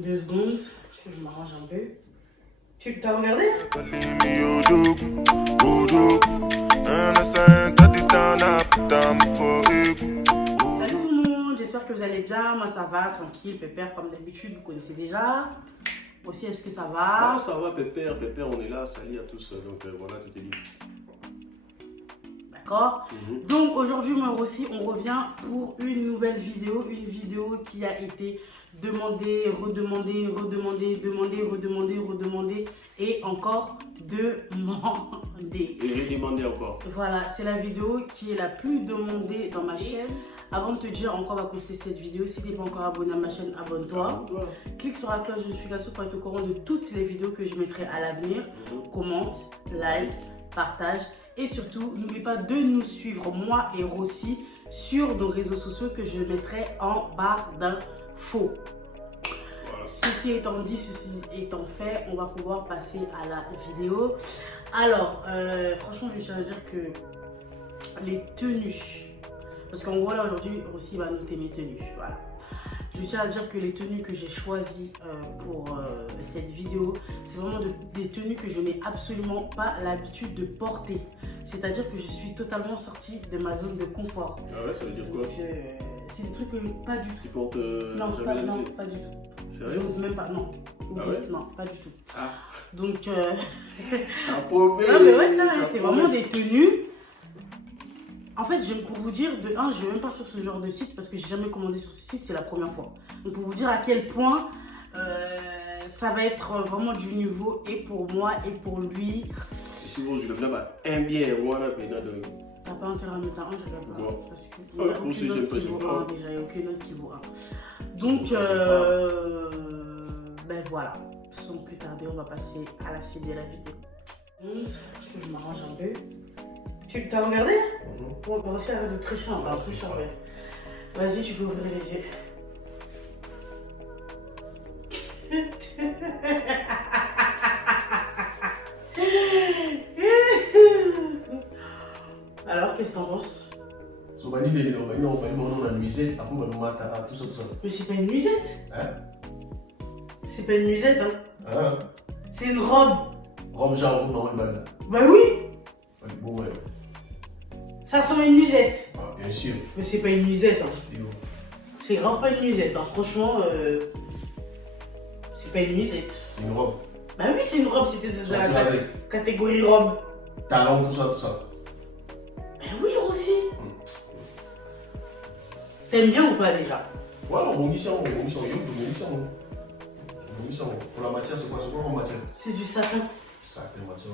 2 secondes, que je m'arrange un peu. Tu t'as regardé? Salut tout le monde, j'espère que vous allez bien. Moi ça va, tranquille, pépère comme d'habitude, vous connaissez déjà. Aussi, est-ce que ça va? Ah, ça va, pépère, on est là, salut à tous. Donc voilà, tout est dit. D'accord. Donc aujourd'hui, moi aussi, on revient pour une nouvelle vidéo. Une vidéo qui a été demandée, redemandée, redemandée et encore demandée. Et redemandée encore. Voilà, c'est la vidéo qui est la plus demandée dans ma chaîne. Avant de te dire en quoi on va poster cette vidéo, si tu n'es pas encore abonné à ma chaîne, abonne-toi. Clique sur la cloche de notification pour être au courant de toutes les vidéos que je mettrai à l'avenir. Commente, like, partage. Et surtout, n'oublie pas de nous suivre, moi et Rossi, sur nos réseaux sociaux que je mettrai en barre d'infos. Voilà. Ceci étant dit, ceci étant fait, on va pouvoir passer à la vidéo. Alors, franchement, je tiens à dire que les tenues, parce qu'en gros là aujourd'hui, Rossi va noter mes tenues, voilà. Je tiens à dire que les tenues que j'ai choisies pour cette vidéo, c'est vraiment des tenues que je n'ai absolument pas l'habitude de porter. C'est-à-dire que je suis totalement sortie de ma zone de confort. Ah ouais, ça veut dire quoi? C'est des trucs que pas du tout. Tu portes non, jamais pas du tout. C'est vrai? J'ose même pas, non. Ah ouais? Non, pas du tout. Ah. Donc, ça promet. Non mais ouais, c'est vraiment des tenues. En fait, pour vous dire, de un, je ne vais même pas sur ce genre de site parce que j'ai jamais commandé sur ce site, c'est la première fois. Donc pour vous dire à quel point ça va être vraiment du niveau et pour moi et pour lui. Si vous voulez un bien, voilà, de... T'as pas intérêt à mettre un, je regarde pas. Bon. Parce que il n'y a aucune autre qui vaut un, déjà, il n'y a aucune autre qui vaut un. Donc, ben voilà, sans plus tarder, on va passer à la suite de la vidéo. Je m'arrange un peu. Tu t'as regardé? On va aussi arrêter de tricher, on va tricher en fait. Vas-y, tu peux ouvrir les yeux. Alors, qu'est-ce que t'en penses? Mais c'est pas une nuisette. C'est pas une nuisette, hein. C'est une robe. Robe genre normal. Bah oui. Bon, ouais. Ça ressemble à une nuisette. Ah, bien sûr. Mais c'est pas une nuisette, hein. C'est grave pas une nuisette, hein. Franchement, c'est pas une nuisette. C'est une robe. Bah oui, c'est une robe, c'était déjà la catégorie robe. Talon, tout ça. Bah oui, aussi. T'aimes bien ou pas déjà? Ouais, on rebondit sur. Pour la matière, c'est quoi en matière? C'est du satin. Satin, matière,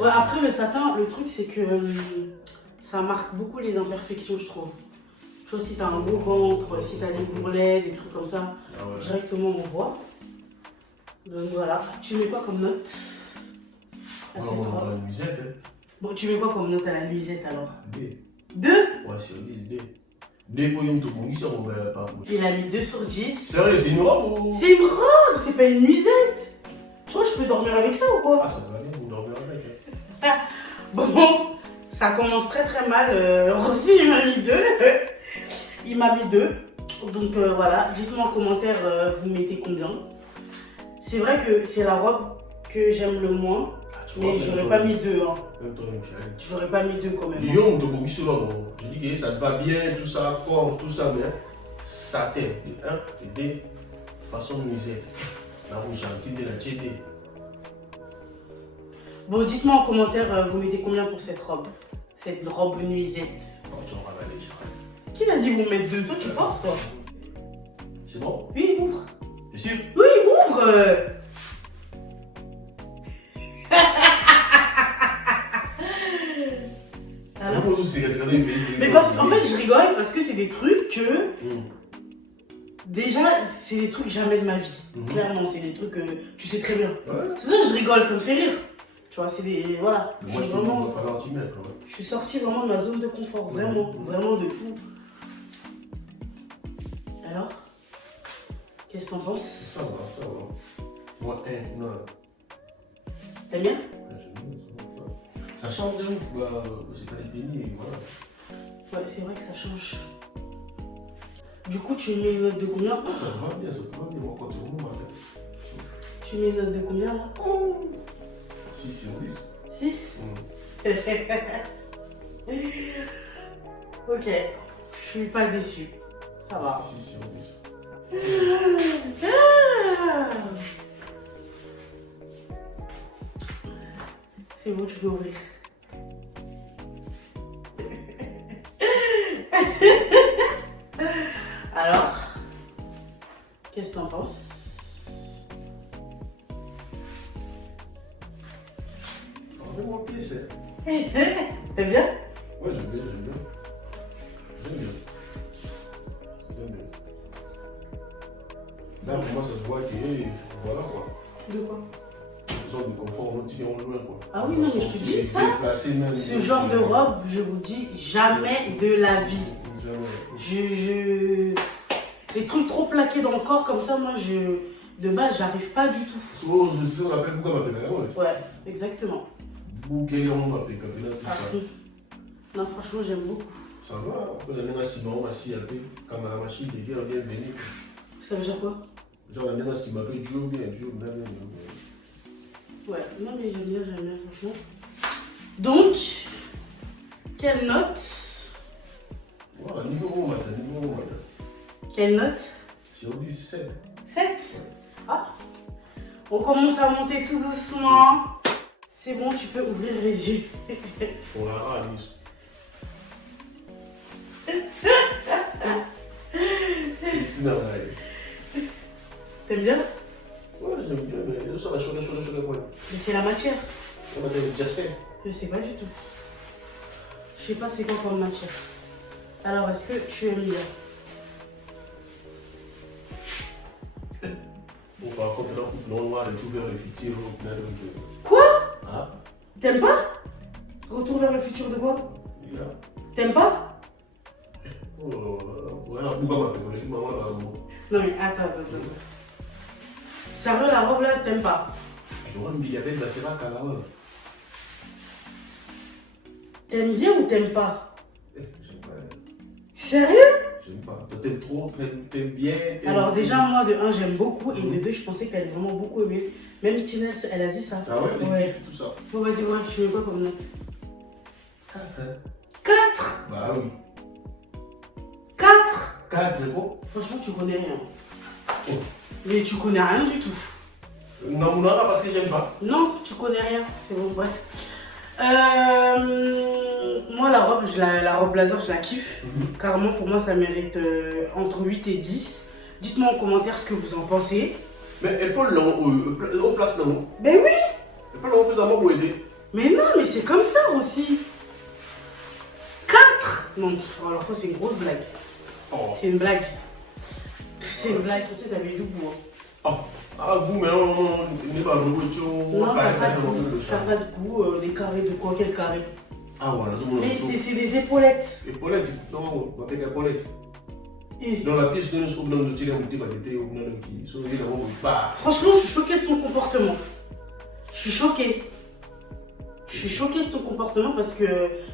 ouais, après le satin, le truc c'est que ça marque beaucoup les imperfections, je trouve. Tu vois, si t'as un beau ventre, si t'as des bourrelets, des trucs comme ça, directement on voit. Donc voilà, tu mets quoi comme note à cette robe? Bon, tu mets quoi comme note à la nuisette alors? 2. Ouais, c'est 10, 2. 2 pour une Il a mis 2 sur 10. Sérieux, c'est une robe ou? C'est une robe, c'est pas une nuisette. Tu vois, je peux dormir avec ça ou quoi? Ah, ça va bien, vous dormir avec. Bon, ça commence très très mal. Rossi, il m'a mis 2. Il m'a mis 2. Donc voilà, dites-moi en commentaire, vous mettez combien. C'est vrai que c'est la robe que j'aime le moins. Mais j'aurais pas mis 2. Hein. J'aurais pas mis 2 quand même. Je dis que ça te va bien, tout ça, corps, tout ça, mais ça t'aide. Et de façon nuisette. La roue gentille de la tchédé. Bon, dites-moi en commentaire, vous mettez combien pour cette robe? Cette robe nuisette. Qui t'a dit vous mettre 2? Toi, tu penses quoi? C'est bon? Oui, ouvre. T'es sûr? Oui, ouvre. Alors? Mais parce qu'en fait, je rigole parce que c'est des trucs que... Déjà, c'est des trucs jamais de ma vie. Clairement, c'est des trucs que tu sais très bien. C'est ça, je rigole, ça me fait rire. Tu vois, c'est des... Voilà. Moi, je suis sortie vraiment de ma zone de confort. Vraiment, vraiment de fou. Alors? Qu'est-ce que t'en penses? Ça va. Moi, non. T'aimes bien? Ça change de ouf, c'est pas les tenues, voilà. Ouais, c'est vrai que ça change. Du coup, tu mets une note de combien? Ça va bien, ça va bien. Moi, quand tu roules, matin. Tu mets une note de combien là? 6 sur 10. 6. Ok, je suis pas déçue. Ça va. 6 sur 10. C'est bon, tu peux ouvrir. Alors, qu'est-ce que t'en penses? Vraiment pied, c'est. T'aimes bien? Ouais, j'aime bien, j'aime bien. J'aime bien. J'aime bien. Là, pour moi, ça se voit que, voilà quoi. De quoi? Une sorte de confort, on tire en loin quoi. Ah oui, non, mais je te dis ça. Même, Ce genre de robe, je vous dis, jamais de la vie. Jamais. Les trucs trop plaqués dans le corps comme ça, moi, de base, j'arrive pas du tout. Souvent, je sais, on appelle pourquoi m'appeler ouais. Ouais, exactement. Bouquet, on m'appelle tout À ça. fond. Non, franchement, j'aime beaucoup. Ça va, après, la nana Simon, assis un peu, comme à la machine, les gars, bien venus. Ça veut dire quoi? Genre, la nana Simon, un peu Joe, bien. Ouais, non, mais j'aime bien, franchement. Donc, quelle note? Voilà, niveau 1 matin, Quelle note? Sur 10, 7. 7. Ah, on commence à monter tout doucement. C'est bon, tu peux ouvrir les yeux. Pour la rage. T'aimes bien? Ouais, j'aime bien, mais ça va chaud, quoi. Mais c'est la matière. Ça va être jersey. Je sais pas du tout. Je sais pas c'est quoi comme matière. Alors, est-ce que tu aimes bien? Bon, par contre, là, coupe noir et tout vers le futur. Quoi? Ah, T'aimes pas? Retour vers le futur de quoi? là. T'aimes pas? Oh, voilà, pourquoi m'appeler? Maman, là, Non mais attends. Sérieux, la robe là, t'aimes pas? j'aurais mis avec la Serac à la hora. T'aimes bien ou t'aimes pas? J'aime pas. Sérieux? J'aime pas. Toi, t'aimes trop, t'aimes bien. Alors déjà, moi de 1, j'aime beaucoup et de 2, je pensais qu'elle allait vraiment beaucoup aimer. Même Tina, elle a dit ça. Ah ouais, Ouais. tout ça. Bon, vas-y, moi, tu mets quoi comme note? 4. 4? Bah oui. 4? 4, c'est bon. Franchement, tu connais rien. Oh. Mais tu connais rien du tout. Non, mon aura parce que j'aime pas. Non, tu connais rien. C'est bon, bref. Moi, la robe, la robe blazer, je la kiffe. Carrément, pour moi, ça mérite entre 8 et 10. Dites-moi en commentaire ce que vous en pensez. Mais elle peut on place dans nous. Ben oui. Elle peut l'en faire pour aider. Mais non, mais c'est comme ça aussi. 4. Non, alors ça, c'est une grosse blague. Oh. C'est une blague. C'est une blague. Tu sais, t'avais du goût. Oh. Ah, vous, mais on n'est pas le goût. Non, t'as pas de goût. T'as pas de goût. Des carrés de quoi? Quel carré? Ah, voilà. Mais c'est des épaulettes. Épaulettes? Non, on va faire épaulettes. Et dans la pièce, nous sommes dans le tir à monter, bah, t'étais au final qui sont venus dans mon bar. franchement, je suis choquée de son comportement. Je suis choquée. Je suis choquée de son comportement parce que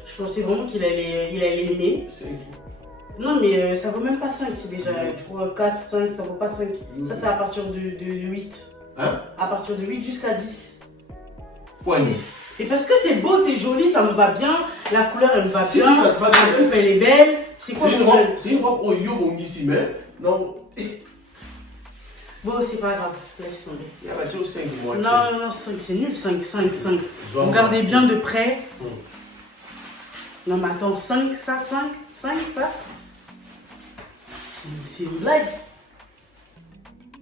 je pensais vraiment qu'il allait aimer. 5. Non, mais ça vaut même pas 5 déjà. Tu vois, 4, 5, ça vaut pas 5. Ça, c'est à partir de 8. Hein? À partir de 8 jusqu'à 10. Poignée. Et parce que c'est beau, c'est joli, ça me va bien. La couleur, elle me va Si, bien. si, ça te va La bien. coupe, elle est belle. C'est quoi mon rôle? C'est une robe au yoga ici, mais non. Bon, c'est pas grave, laisse tomber. Il y a battu au 5 mois. Non, 5, c'est nul, 5. Regardez bien de près. Non, mais attends, 5, ça, 5, ça. C'est une blague.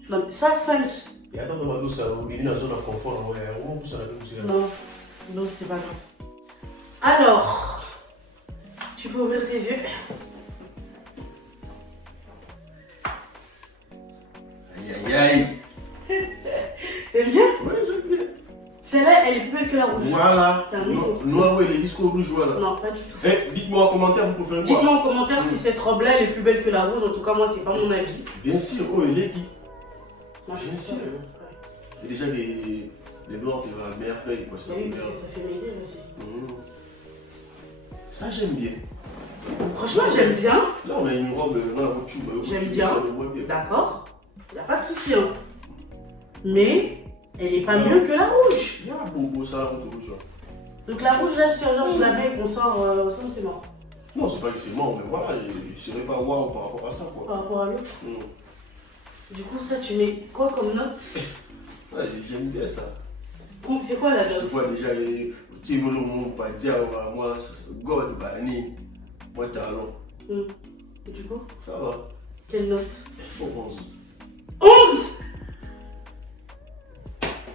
Non, mais ça, 5. Et attends, on va tout ça, on est dans la zone de confort, on pousse à la douce. Non, c'est pas grave. Alors, tu peux ouvrir tes yeux. Aïe. T'aimes bien? Ouais, j'aime bien. Celle-là, elle est plus belle que la rouge. Voilà. T'as un mytho. Noir, ouais, les discours rouges, voilà. Non, pas du tout. Eh, dites-moi en commentaire, vous préférez quoi? Dites-moi en commentaire si cette robe-là, elle est plus belle que la rouge. En tout cas, moi, c'est pas mon avis. Bien sûr, oh, elle est qui? Moi, je Bien pense sûr. pas. Il y a déjà les blancs qui ont la meilleure feuille. Oui, parce que ça fait maigrir aussi. Ça, j'aime bien. Franchement, j'aime bien. Là, on a une robe dans la voiture. J'aime bien. D'accord. Il n'y a pas de souci. Hein. Mais elle n'est pas mieux que la rouge. Il y a un bon ça, la rouge. Donc la rouge, là, si genre je la mets et qu'on sort ensemble, c'est mort. Non, c'est pas que c'est mort, mais voilà, je ne serais pas wow par rapport à ça. Quoi. Par rapport à l'autre. Du coup, ça, tu mets quoi comme note? Ça, j'aime bien ça. C'est quoi la Je note? vois déjà les petits volumes, pas dire, moi, God, Bani, moi, talon. Du coup, ça va. Quelle note? Bon, 11. 11?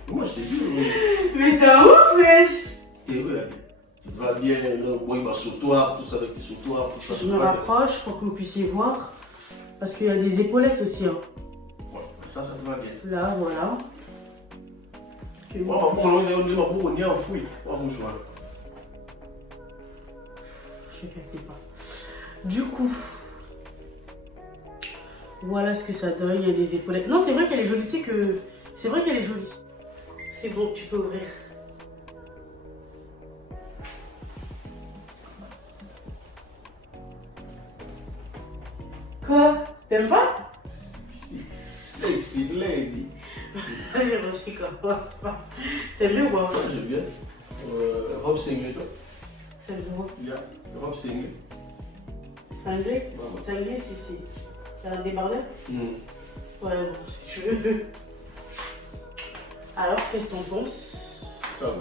Moi, je t'ai dit, mais t'es un ouf, wesh! Et oui, tu te vas bien, bon, il va sur toi, tout ça avec tes sur toi, tout ça. Je me rapproche pour que vous puissiez voir. Parce qu'il y a des épaulettes aussi. Hein. Ouais, ça te va bien. Là, voilà. On est en fouille. Je ne capte pas. Du coup, voilà ce que ça donne. Il y a des épaulettes. Non, c'est vrai qu'elle est jolie. Tu sais que c'est vrai qu'elle est jolie. C'est bon, tu peux ouvrir. Quoi? T'aimes pas? Sexy lady. C'est bon, c'est commence pas. T'aimes bien ou pas? J'aime bien. Robe cinglée, toi. C'est bon. Yeah, robe cinglée. Cinglée? Cinglée, c'est. T'as un débardeur? Ouais, bon, si tu veux. Alors, qu'est-ce que t'en penses? Ça va.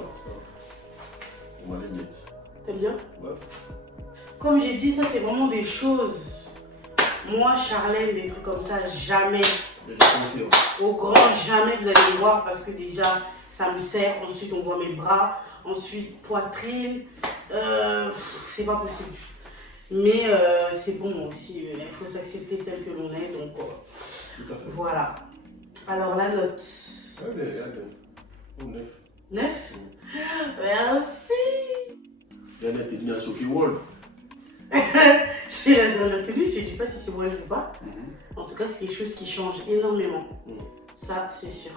On va les mettre. T'aimes bien? Ouais. Comme j'ai dit, ça c'est vraiment des choses. Moi, Charlène, des trucs comme ça, jamais. Au grand jamais vous allez me voir parce que déjà ça me sert. Ensuite, on voit mes bras. Ensuite, poitrine. C'est pas possible. Mais c'est bon moi aussi. Il faut s'accepter tel que l'on est. Donc voilà. Alors la note. Allez. 9. 9? Merci. Il y a des tenue à Sophie Wall. C'est la dernière tenue, je te dis pas si c'est moi ou pas. En tout cas, c'est quelque chose qui change énormément. Ça, c'est sûr.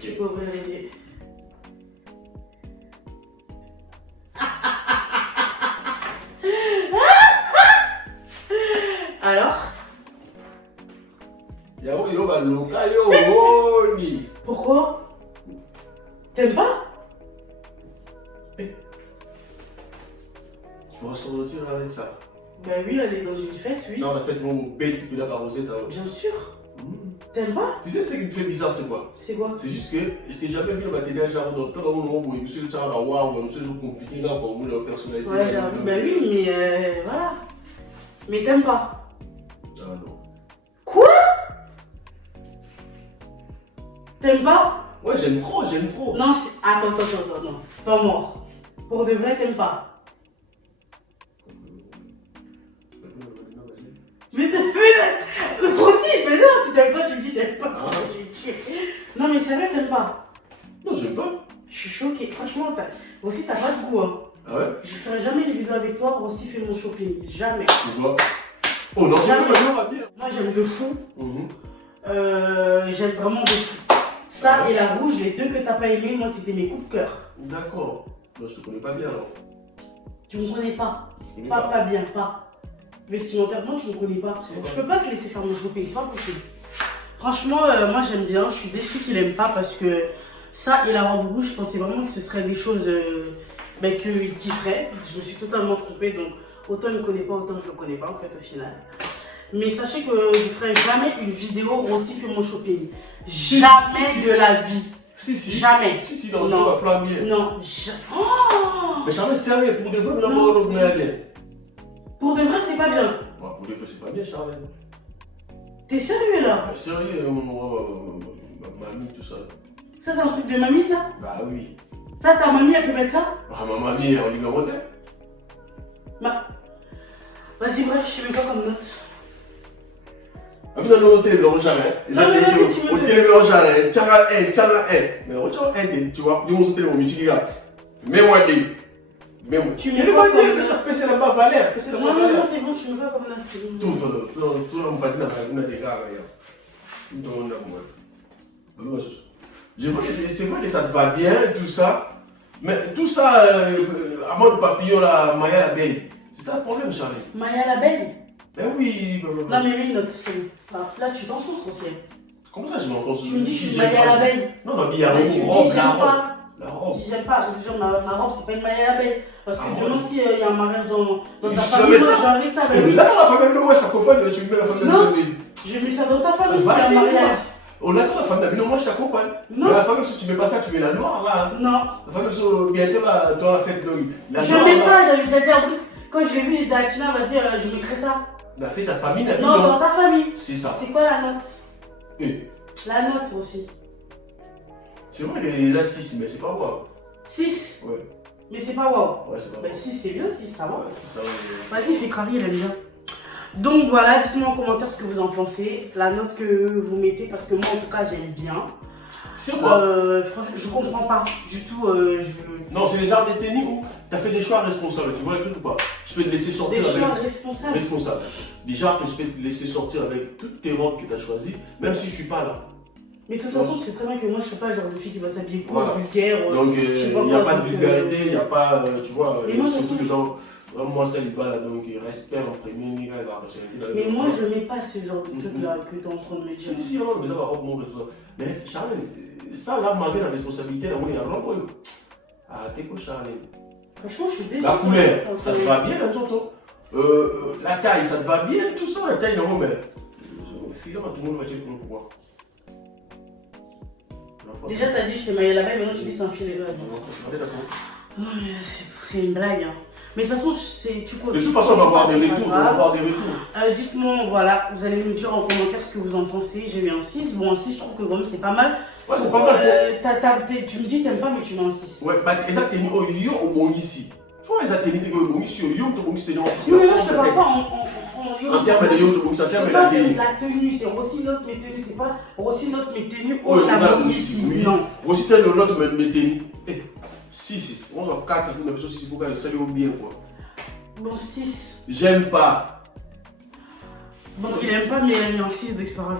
Tu peux ouvrir les yeux. Alors? Pourquoi? T'aimes pas? Tu vas sortir avec ça. Ben oui, elle est dans une fête, oui. Genre la fête mon bête qui l'a carrossé. Bien sûr. T'aimes pas? Tu sais ce qui te fait bizarre, c'est quoi? C'est quoi? C'est juste que je t'ai jamais vu dans ma télé, genre, docteur, dans mon nom, monsieur le Tchara, waouh, monsieur le compliqué là, pour moi, leur personnalité. Ouais, j'avoue, ben oui, mais voilà. Mais t'aimes pas? Ah non. Quoi? T'aimes pas? Ouais, j'aime trop. Non, attends, non. T'es mort. Pour de vrai, t'aimes pas? Mais aussi, mais non, si t'aimes pas, tu me dis t'aimes pas. Je vais te tuer. Non, mais c'est vrai, t'aimes pas? Non, j'aime pas. Je suis choquée. Franchement, aussi, t'as pas de goût. Hein. Ah ouais? Je ferai jamais une vidéo avec toi pour aussi faire mon shopping. Jamais. Tu vois? Oh non, jamais. Bien. Moi, j'aime de fou. J'aime vraiment de fou. Ça et la rouge, les deux que t'as pas aimé, moi, c'était mes coups de cœur. D'accord. Moi, je te connais pas bien alors. Tu me connais pas. Pas bien, pas. Vestimentairement, tu me connais pas. Je peux pas te laisser faire mon shopping, c'est pas possible. Franchement, moi j'aime bien. Je suis déçue qu'il aime pas parce que ça et la robe rouge, je pensais vraiment que ce serait des choses qu'il kifferait. Je me suis totalement trompée, donc autant il me connaît pas, autant je le connais pas en fait au final. Mais sachez que je ferai jamais une vidéo où aussi fait mon shopping. Jamais de la vie. Si. Jamais. Si, dans le jeu, on va plein bien. Non, jamais. Oh, mais jamais sérieux, pour de vrai, on va revenir bien. Pour de vrai, c'est pas bien. Ouais, pour de vrai, c'est pas bien, Charlène. T'es sérieux là? Sérieux, mamie, tout ça. Ça, c'est un truc de mamie, ça? Bah oui. Ça, ta mamie, elle peut mettre ça? Ah, ma mamie, on lui garotait. Vas-y, bref, je sais même pas comme note. Ah, mais non, t'es le jarret. Ils avaient été au téléphone jarret. Tiens, mais on tu vois, ils m'ont sauté mon mythique gars. Mais moi, mais moi, tu mets pas comme ça fait c'est la bas valeur. Non, c'est bon, tu mets pas comme note, c'est bon. Tout le monde va dire qu'on a des gars, tout le monde a moi. Je vois que c'est vrai que ça te va bien, tout ça. Mais tout ça, avant le papillon, la Maya l'abeille, c'est ça le problème, Charlie. Maya la belle. Ben oui, Non, mais oui, notre là, tu t'enfonces aussi. Comment ça, je m'enfonce? Tu me dis que je suis Maya la belle. Non, non, il y a une robe, la robe. La robe. J'aime pas, je te jure, ma robe, c'est pas une Maya la belle. Parce que demain, s'il y a un mariage dans ta famille, moi, j'ai envie que ça. Là, la famille, moi, je t'accompagne, tu me mets la famille non, je mets ça dans ta famille, c'est un mariage. On attend la famille, non, moi, je t'accompagne. Non. Mais la famille, si tu mets pas ça, tu mets la noire, là. Non. La famille, bientôt, là, dans la fête, donc. Je mets ça, j'avais déjà dit en plus, quand je l'ai vu, j'ai dit à Tina, vas-y, je mettrai ça. La fête, ta famille, n'a non, dans ta famille. C'est ça. C'est quoi la note? La note aussi. C'est vrai qu'il y a 6, mais c'est pas waouh. 6? Ouais. Mais c'est pas waouh. Ouais, c'est pas waouh. 6 c'est bien, 6 ça va. Ouais, c'est ça. Ouais. Vas-y, fais craquer, il aime bien. Donc voilà, dites-moi en commentaire ce que vous en pensez. La note que vous mettez, parce que moi en tout cas j'aime bien. C'est quoi? Franchement, je comprends pas du tout. Non, c'est les genres des tennis où t'as fait des choix responsables. Tu vois le truc ou pas? Je peux te laisser sortir des avec. Des choix responsables. Responsables. Déjà que je peux te laisser sortir avec toutes tes robes que tu as choisies, même si je suis pas là. Mais de toute façon, tu sais très bien que moi je suis pas le genre de fille qui va s'habiller court, vulgaire. Donc il n'y a pas de vulgarité, il n'y a pas, tu vois, surtout les gens. Moi, ça n'est pas, donc respect en premier, mais moi, je n'ai pas ce genre de truc-là que tu es en train de me dire. Si, non, mais ça va reprendre tout ça. Mais Charlène, ça là, malgré la responsabilité, là, on est à l'endroit. Ah, t'es quoi, Charlène? Franchement, je suis déjà. La couleur, ça te va bien, la la taille, ça te va bien, tout ça, la taille, non, mais. Finalement, tout le monde va dire comment pouvoir. Déjà, t'as dit je t'ai maillé la belle, maintenant tu dis c'est un filet. Non, mais c'est une blague. Hein. Mais de toute façon, tu connais. De toute façon, on va avoir des retours. On va avoir des retours. Dites-moi, voilà, vous allez me dire en commentaire ce que vous en pensez. J'ai mis un 6. Bon, un 6, je trouve que quand même c'est pas mal. Ouais, c'est pas mal. Tu me dis que t'aimes pas, mais tu mets un 6. Ouais, bah, exactement. Il y a un bon ici. Tu vois, exactement. Il y a un bon ici. Il y a un bon ici. Non, mais là, je te parle pas en termes de yom, en termes de la tenue. La tenue, c'est aussi notre mes tenues. C'est pas aussi notre mes tenues. On a bon ici. Non. Aussi, t'as l'autre mes tenues. 6. On va 4. On a besoin de 6 pour qu'elle saluer bien, quoi. Bon, 6. J'aime pas. Bon, il aime pas, mais il a mis en 6 d'expérience.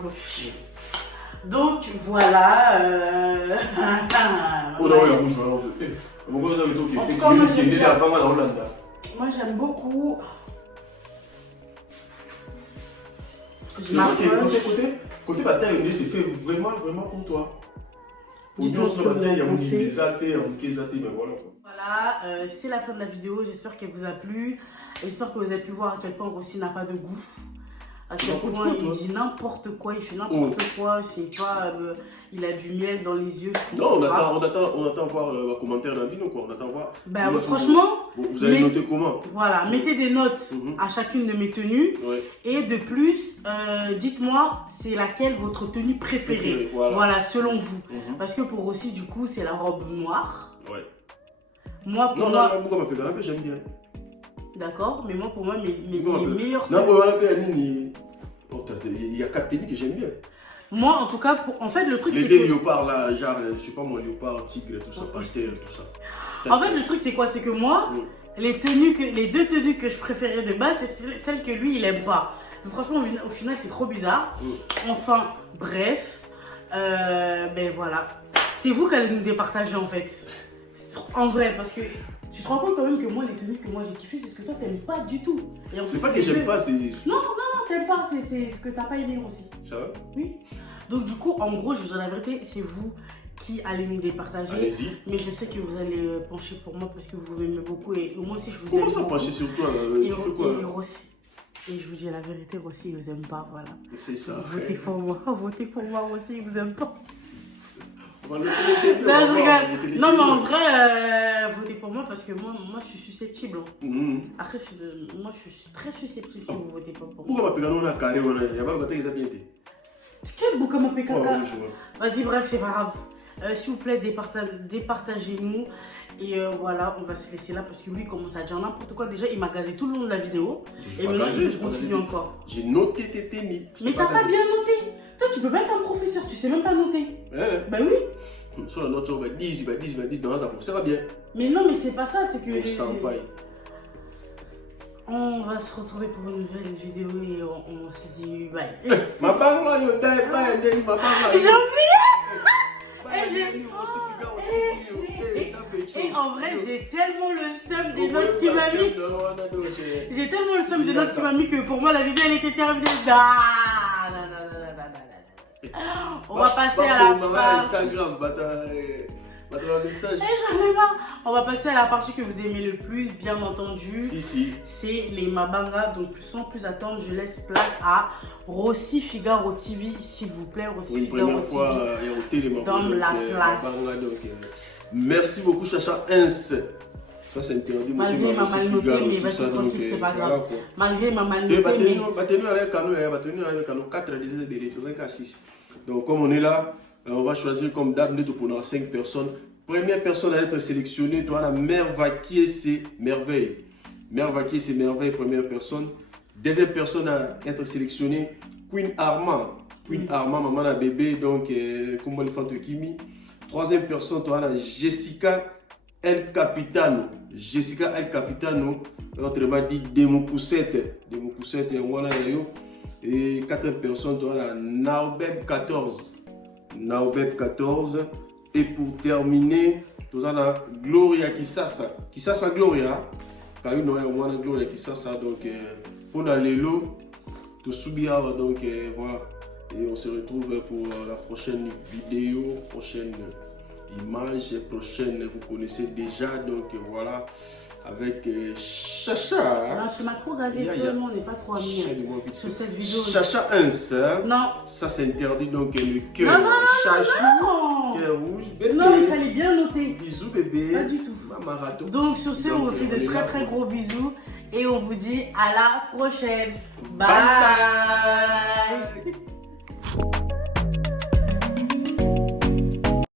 Donc, voilà. Oh non, il y a rouge. Moi, j'aime beaucoup. Côté bataille, c'est fait vraiment pour toi. Pour nous, ce matin, il y a mon zaté, mais voilà. Voilà, c'est la fin de la vidéo. J'espère qu'elle vous a plu. J'espère que vous avez pu voir à quel point Rossi n'a pas de goût. À quel point il dit n'importe quoi, il fait n'importe quoi. Je sais pas, il a du miel dans les yeux. Non, on attend voir un commentaire dans la vidéo, quoi. On attend voir. Ben, franchement, vous allez noter comment? Voilà, mettez des notes à chacune de mes tenues. Ouais. Et de plus, dites-moi, c'est laquelle votre tenue préférée. Voilà, selon vous. Parce que pour Rossi, du coup, c'est la robe noire. Ouais. Moi, pour moi. Non, pourquoi m'appeler dans la j'aime bien. D'accord, mais moi, pour moi, mes meilleurs. Non, il y a 4 tenues que j'aime bien. Moi, en tout cas, en fait, le truc c'est. Les deux léopards là, genre, je sais pas moi, léopard, tigre, tout ça, pastel, tout ça. En fait, le truc, c'est quoi? C'est que moi, les deux tenues que je préférais de base, c'est celles que lui, il aime pas. Donc, franchement, au final, c'est trop bizarre. Enfin, bref. Ben voilà. C'est vous qui allez nous départager, en fait. En vrai, parce que. Tu te rends compte quand même que moi, les tenues que moi j'ai kiffé, c'est ce que toi t'aimes pas du tout. C'est pas que j'aime pas, c'est. Non, t'aimes pas, c'est ce que t'as pas aimé aussi. Ça va? Oui. Donc, du coup, en gros, je vous dis la vérité, c'est vous qui allez nous départager. Allez-y. Mais je sais que vous allez pencher pour moi parce que vous m'aimez beaucoup et moi aussi je vous aime. Comment ça pencher sur toi là? Tu fais quoi? Et je vous dis la vérité, Rossi, il vous aime pas, voilà. C'est ça. Votez pour moi, Rossi, il vous aime pas. Non, je rigole. Non, mais en vrai, votez pour moi parce que moi je suis susceptible. Après, moi, je suis très susceptible si vous votez pas pour moi. Pourquoi ma pécano, on a carré, on a pas le qu'ils ont bien été. Quel boucan ma pécano? Vas-y, bref, c'est pas grave. S'il vous plaît, départagez-nous. Et voilà, on va se laisser là parce que lui, il commence à dire n'importe quoi. Déjà, il m'a gazé tout le long de la vidéo. Et maintenant, il continue encore. J'ai noté tes tennis. Mais t'as pas bien noté. Toi, tu peux même être un professeur, tu sais même pas noter. Bah oui. Sur la note, on va 10, dans la professeur va bien. Mais non, mais c'est pas ça, c'est que. On va se retrouver pour une nouvelle vidéo et on s'est dit bye. Ma part là, yo, ma part là. J'ai oublié. Et en vrai, j'ai tellement le seum des notes qu'il m'a mis. J'ai tellement le seum des notes qu'il m'a mis que pour moi, la vidéo, elle était terminée. On va passer à la partie. On va passer à la partie que vous aimez le plus, bien entendu. Si. C'est les Mabanga. Donc sans plus attendre, je laisse place à Rossi Figaro TV, s'il vous plaît. Rossi Figaro TV dans la classe. Merci beaucoup, Chacha Ins. Ça, c'est interdit. Malgré ma malnotée, mais vas-y, tranquille, c'est pas grave. Malgré ma malnotée, donc, comme on est là, on va choisir comme dame pour 5 personnes. Première personne à être sélectionnée, toi, la Mère Vaquier, c'est Merveille. Mère Vaquier, c'est Merveille, première personne. Deuxième personne à être sélectionnée, Queen Arma. Queen Arma, maman la bébé, donc, comme le fantôme Kimi. Troisième personne, toi, la Jessica El Capitano. Jessica El Capitano, autrement dit Demokoussette. Demokoussette, voilà, et quatrième personne, toi, la Naobeb 14. Naobeb 14. Et pour terminer, tu as la Gloria Kisasa. Kisasa Gloria. Quand on a Gloria Kisasa, donc pour aller là, tu subis, donc voilà. Et on se retrouve pour la prochaine vidéo, prochaine image, prochaine, vous connaissez déjà, donc voilà. Avec Chacha. Non, tu m'as trop gazé, tout le monde n'est pas trop amis sur cette vidéo. Chacha Ins. Non. Ça c'est interdit, donc le cœur. Non. Cœur rouge, bébé. Non, il fallait bien noter. Bisous bébé. Pas du tout. Donc sur ce, on vous fait de très très gros bisous. Et on vous dit à la prochaine. Bye.